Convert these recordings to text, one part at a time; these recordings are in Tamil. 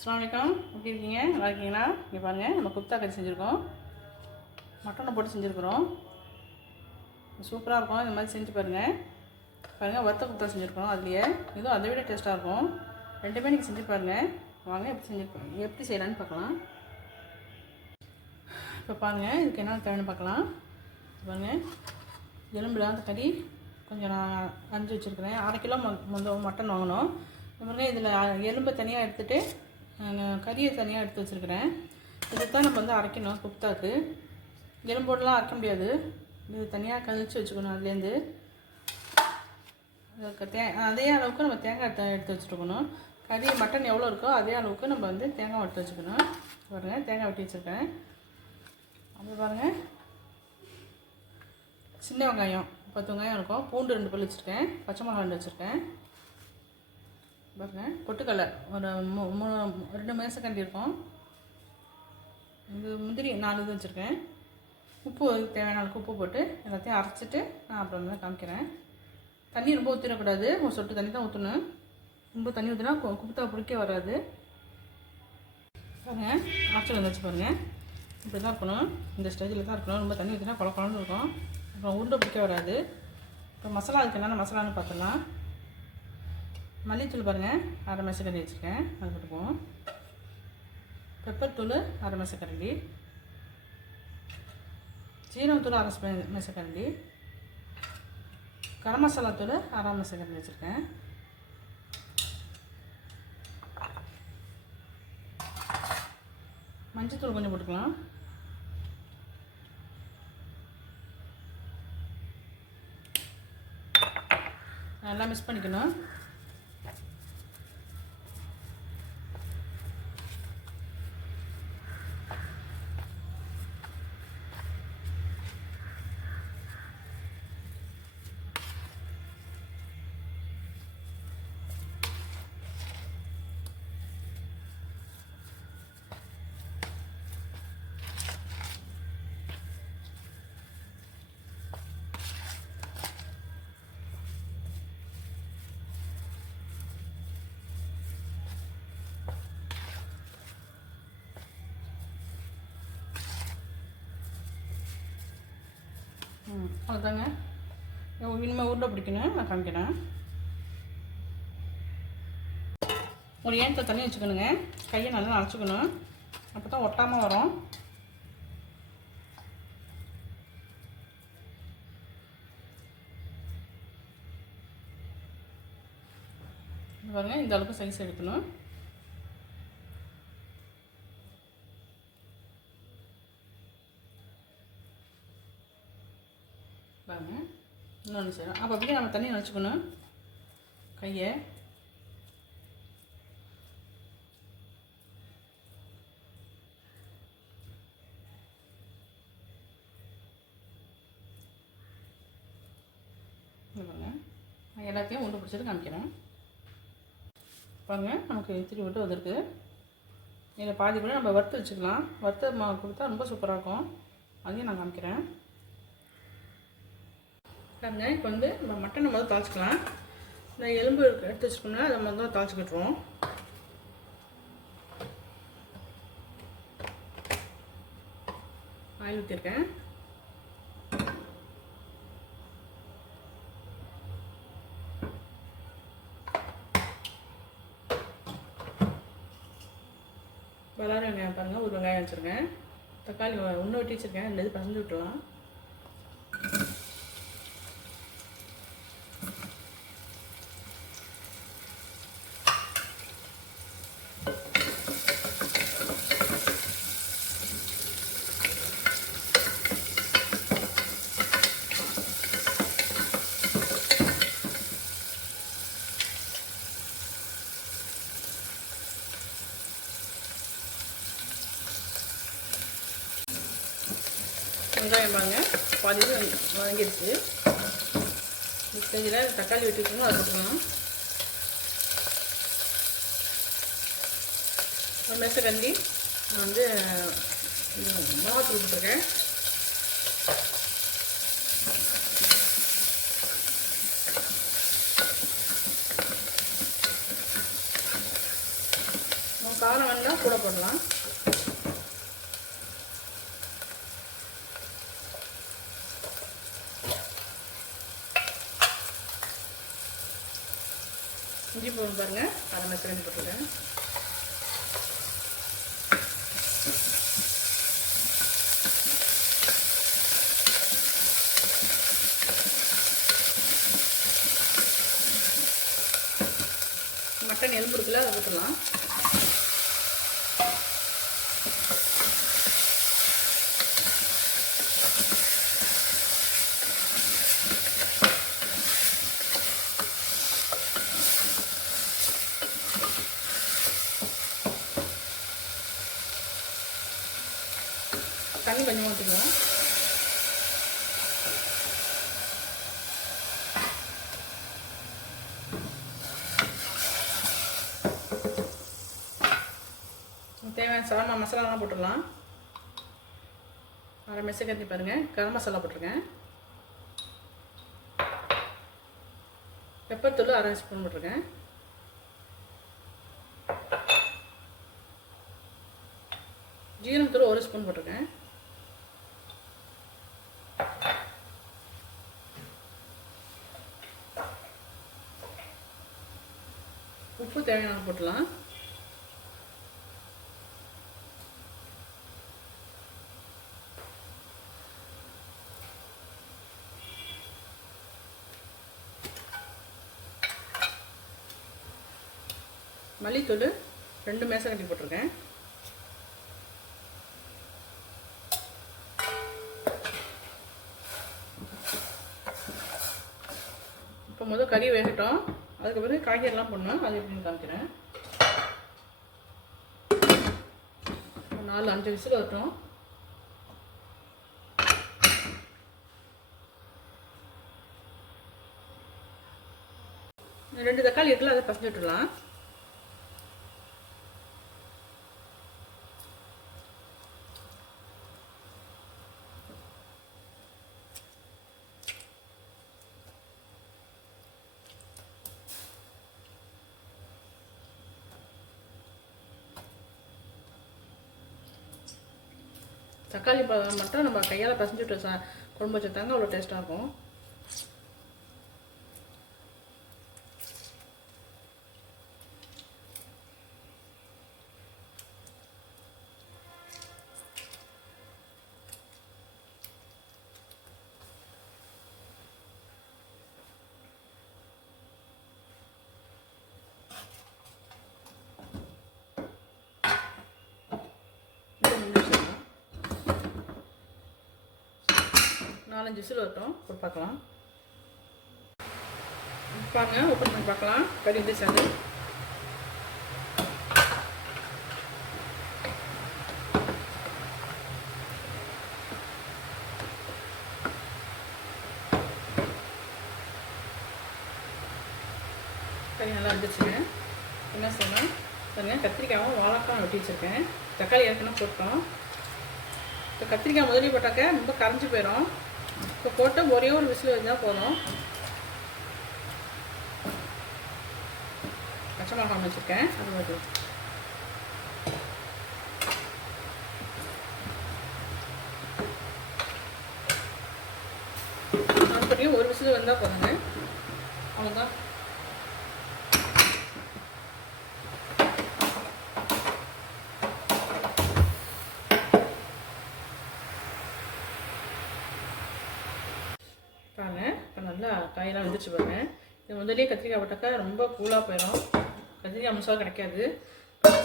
அஸ்லாம் வலைக்கம் எப்படி இருக்கீங்க? நல்லா இருக்கீங்களா? இங்கே பாருங்கள் நம்ம குப்தா கறி செஞ்சுருக்கோம். மட்டனை போட்டு செஞ்சுருக்குறோம். சூப்பராக இருக்கும். இந்த மாதிரி செஞ்சு பாருங்கள் பாருங்கள் வத்த குப்தா செஞ்சுருக்கோம் அதுலேயே. இதுவும் அதை விட டேஸ்ட்டாக இருக்கும். ரெண்டுமே நீங்கள் செஞ்சு பாருங்கள் வாங்க எப்படி செஞ்சுருக்கோம் எப்படி செய்யலான்னு பார்க்கலாம். இப்போ பாருங்கள் இதுக்கு என்ன தேவைன்னு பார்க்கலாம். பாருங்கள் எலும்பிடாத கறி கொஞ்சம் நான் அரிஞ்சு வச்சுருக்கிறேன். அரை கிலோ மொ- மொத மட்டன் வாங்கினோம் பாருங்கள் இதில் எலும்பை தனியாக எடுத்துகிட்டு கறியை தனியாக எடுத்து வச்சுருக்கிறேன். இதை தான் நம்ம வந்து அரைக்கணும் குப்தாக்கு. எலும்போடலாம் அரைக்க முடியாது. இது தனியாக கழிச்சு வச்சுக்கணும் அதுலேருந்து. அதுக்கு தே அதே அளவுக்கு நம்ம தேங்காய் எடுத்து எடுத்து வச்சுருக்கணும். கறி மட்டன் எவ்வளோ இருக்கோ அதே அளவுக்கு நம்ம வந்து தேங்காய் எடுத்து வச்சுக்கணும். பாருங்கள் தேங்காய் வெட்டி வச்சுருக்கேன். அது பாருங்கள் சின்ன வெங்காயம் பத்து வெங்காயம் இருக்கும். பூண்டு ரெண்டு பல் வச்சுருக்கேன். பச்சை மிளகா ரெண்டு வச்சுருக்கேன். பாருங்க. பொட்டுக்கடலை ஒரு மூணு ரெண்டு கண்டி இருக்கும். இது முந்திரி நாலு இது வச்சுருக்கேன். உப்பு தேவையான அளவுக்கு உப்பு போட்டு எல்லாத்தையும் அரைச்சிட்டு நான் அப்புறம் தான் காமிக்கிறேன். தண்ணி ரொம்ப ஊற்றிடக்கூடாது ஒரு சொட்டு தண்ணி தான் ஊற்றணும் ரொம்ப தண்ணி ஊற்றினா குப்தா பிடிக்க வராது. பாருங்க. ஆச்சல் வந்துச்சு பாருங்கள் இப்படி தான் இருக்கணும். இந்த ஸ்டேஜில் தான் இருக்கணும். ரொம்ப தண்ணி ஊற்றினா குழ குழம்பு இருக்கும். அப்புறம் உருண்டை பிடிக்க வராது. இப்போ மசாலா அதுக்கு என்னென்ன மசாலான்னு பார்த்துலாம் மல்லித்தூள் பாருங்கள் அரை மசக்கரண்டி வச்சுருக்கேன். அது போட்டுக்குவோம் பெப்பர் தூள் அரை மசக்கரண்டி. ஜீரகத்தூள் அரை மசக்கரண்டி. கரம் மசாலா தூள் அரை மசக்கரண்டி வச்சுருக்கேன். மஞ்சத்தூள் கொஞ்சம் போட்டுக்கலாம். நல்லா மிக்ஸ் பண்ணிக்கணும். ம் அவ்வளோதாங்க. இனிமேல் உருண்டை பிடிக்கணும். நான் காமிக்கிறேன். ஒரு ஏன்த்த தண்ணி வச்சுக்கணுங்க. கையை நல்லா அழைச்சிக்கணும் அப்போ தான் ஒட்டாமல் வரும் பாருங்கள் இந்த அளவுக்கு சைஸ் எடுக்கணும். பாருங்க. இன்னொன்று செய்யலாம் அப்போ அப்படியே நம்ம தண்ணியை நினச்சிக்கணும். கையை. நான் எல்லாத்தையும் உண்டு பிடிச்சிட்டு காமிக்கிறேன். பாருங்க நமக்கு இத்திரி விட்டு வந்திருக்கு. இதில் பாதி கூட நம்ம வறுத்து வச்சுக்கலாம். வறுத்த கொடுத்தா ரொம்ப சூப்பராக இருக்கும். அதையும் நான் காமிக்கிறேன். பாருங்க இப்போ வந்து நம்ம மட்டனை மொதல் தாளிச்சிக்கலாம். இந்த எலும்பு எடுத்து வச்சுக்கோங்க அதை முதல்ல தாளிச்சுக்கிட்டுருவோம் ஆயில் ஊற்றிருக்கேன் வளர வெங்காயம் பாருங்கள் ஒரு வெங்காயம் வச்சுருக்கேன். தக்காளி ஒன்று வெட்டி வச்சுருக்கேன். இந்த இது பசஞ்சு விட்டுலாம் வெங்காயம் வாங்க பாதி இது வாங்கிடுச்சு. இந்த ஸ்டேஜில் தக்காளி வெட்டிக்கணும் அதுக்கப்புறம் போட்டுக்கணும் ஒரு மெசகண்டி நான் வந்து மிளகாத்தூள் போட்டிருக்கேன். காரம் வேணால் கூட போடலாம். இஞ்சி பூண்டு பாருங்கள் அதை நான் சிறந்து போட்டுருக்கேன் மட்டன் எலும்பு இருக்குல்ல அதை ஊற்றலாம் தேவையான சாமா மசாலாலாம் போட்டுடலாம் அரை மெசை கட்டி பாருங்கள் கரம் மசாலா போட்டிருக்கேன். பெப்பர் தூள் அரை ஸ்பூன் போட்டிருக்கேன். ஜீரகத்தூள் ஒரு ஸ்பூன் போட்டிருக்கேன். உப்பு தேவையான போட்டுடலாம் மல்லித்தூள் ரெண்டு மேசக்கட்டி போட்டிருக்கேன். இப்போ முதல் கறி வேகட்டும். அதுக்கு பிறகு காய்கறிலாம் போடணும். அது எப்படின்னு காமிக்கிறேன். ஒரு நாலு அஞ்சு விசில் வரட்டும். ரெண்டு தக்காளி இருக்குல்ல அதை பசஞ்சு விட்டுடலாம். தக்காளி பழம் மட்டும் நம்ம கையால் பசஞ்சு விட்டு சா குழம்பு வச்சுருந்தாங்க அவ்வளோ டேஸ்ட்டாக இருக்கும் இது முடிஞ்சிருச்சு. நாலஞ்சு விசில் வரட்டும். போட்டு பார்க்கலாம். பாருங்க ஓப்பன் பண்ணி பார்க்கலாம். கறி வந்து சேர்ந்து கறி நல்லா இருந்துச்சுங்க என்ன சொன்னால் பாருங்க கத்திரிக்காயும் வாழைக்காயும் வெட்டி வச்சுருக்கேன். தக்காளி ஏற்கனவே போட்டோம் இப்போ கத்திரிக்காய் முதலி போட்டாக்க ரொம்ப கரைஞ்சி போயிடும் இப்போ போட்டு ஒரே ஒரு விசில் வந்தால் போதும். பச்சை மிளகாய் வச்சுருக்கேன். அது வருது மறுபடியும் ஒரு விசில் வந்தால் போதுங்க. அவ்வளோதான் பாருங்க இப்போ நல்லா காயெல்லாம் வந்துச்சு பாருங்க. இது முதலே கத்திரிக்காய் போட்டாக்கா ரொம்ப கூலாக போயிடும் கத்திரிக்காய் முழுசாக கிடைக்காது.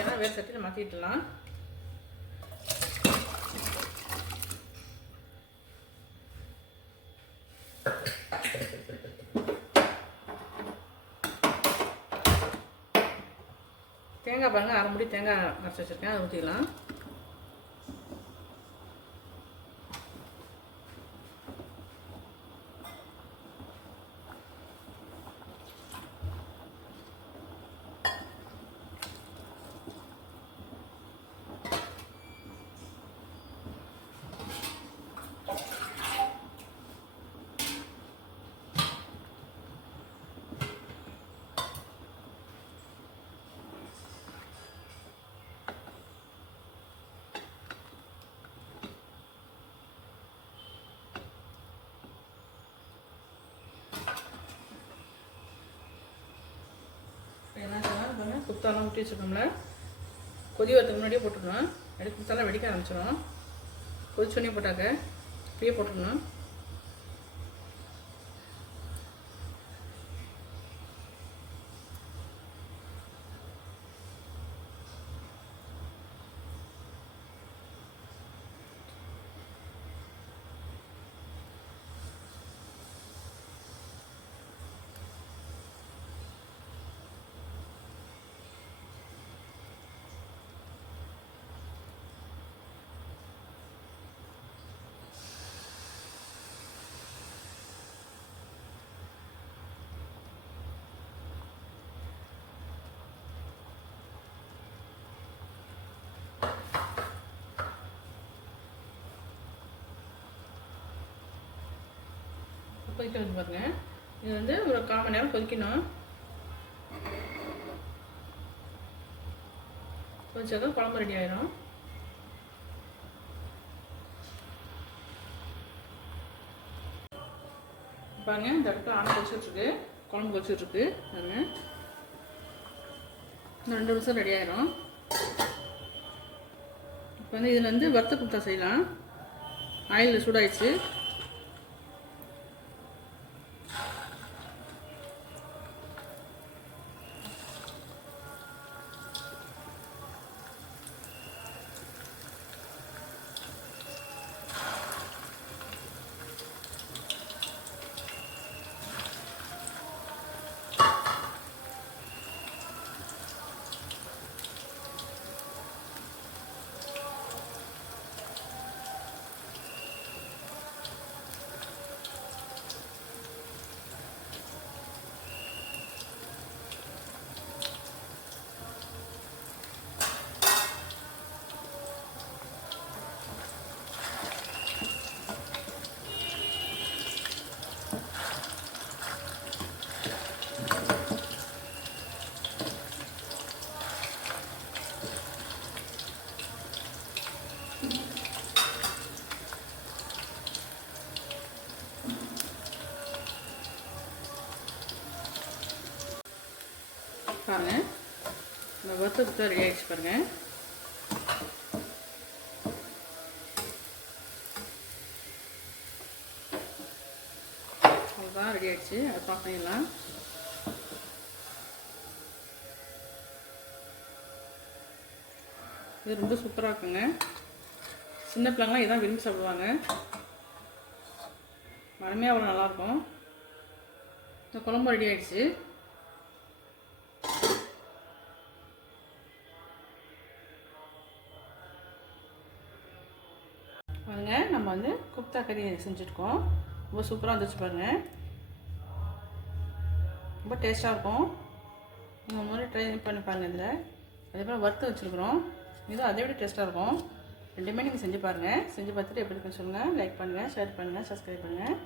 ஏன்னா வேறு சட்டியில் மாற்றிட்டுலாம் தேங்காய் பாருங்க அரை முடி தேங்காய் அரைச்சி வச்சுருக்கேன். அதை ஊற்றிக்கலாம் குப்தாலாம் ஊற்றி வச்சுருக்கோம்ல. கொதி வரதுக்கு முன்னாடியே போட்டுக்கணும். எடுத்து குப்தாலாம் வெடிக்க ஆரம்பிச்சிடும் கொதிச்சோடனே போட்டாக்க இப்படியே போட்டுக்கணும். கொதிக்க வந்து பாருங்க. இது வந்து ஒரு கால் மணி நேரம் கொதிக்கணும். கொதிச்சாக்க குழம்பு ரெடி ஆயிரும். பாருங்க இந்த இடத்துல ஆணை கொதிச்சுட்ருக்கு. குழம்பு கொதிச்சுட்ருக்கு. பாருங்க. ரெண்டு நிமிஷம் ரெடி ஆயிரும். இப்போ வந்து இதில் வந்து வறுத்த குப்தா செய்யலாம். ஆயில் சூடாயிடுச்சு பாருங்க இந்த ரெடி ஆகிடுச்சு பாருங்க. அவ்வளோதான் ரெடி ஆகிடுச்சு அதை பார்க்கலாம் இது ரொம்ப சூப்பராக இருக்குங்க. சின்ன பிள்ளைங்களாம் இதான் விரும்பி சாப்பிடுவாங்க. மனமே அவ்வளோ நல்லாயிருக்கும் இந்த குழம்பு ரெடி ஆகிடுச்சு பாருங்க நம்ம வந்து குப்தா கறி செஞ்சுருக்கோம். ரொம்ப சூப்பராக வந்துச்சு பாருங்க. ரொம்ப டேஸ்ட்டாக இருக்கும். இந்த மாதிரி ட்ரை பண்ணி பாருங்கள் இதில். அதே போல் வறுத்து வச்சுருக்குறோம். இதுவும் அதை விட டேஸ்ட்டாக இருக்கும். ரெண்டுமே நீங்கள் செஞ்சு பாருங்கள் செஞ்சு பார்த்துட்டு எப்படி இருக்குன்னு சொல்லுங்கள் லைக் பண்ணுங்கள் ஷேர் பண்ணுங்கள் சப்ஸ்கிரைப் பண்ணுங்கள்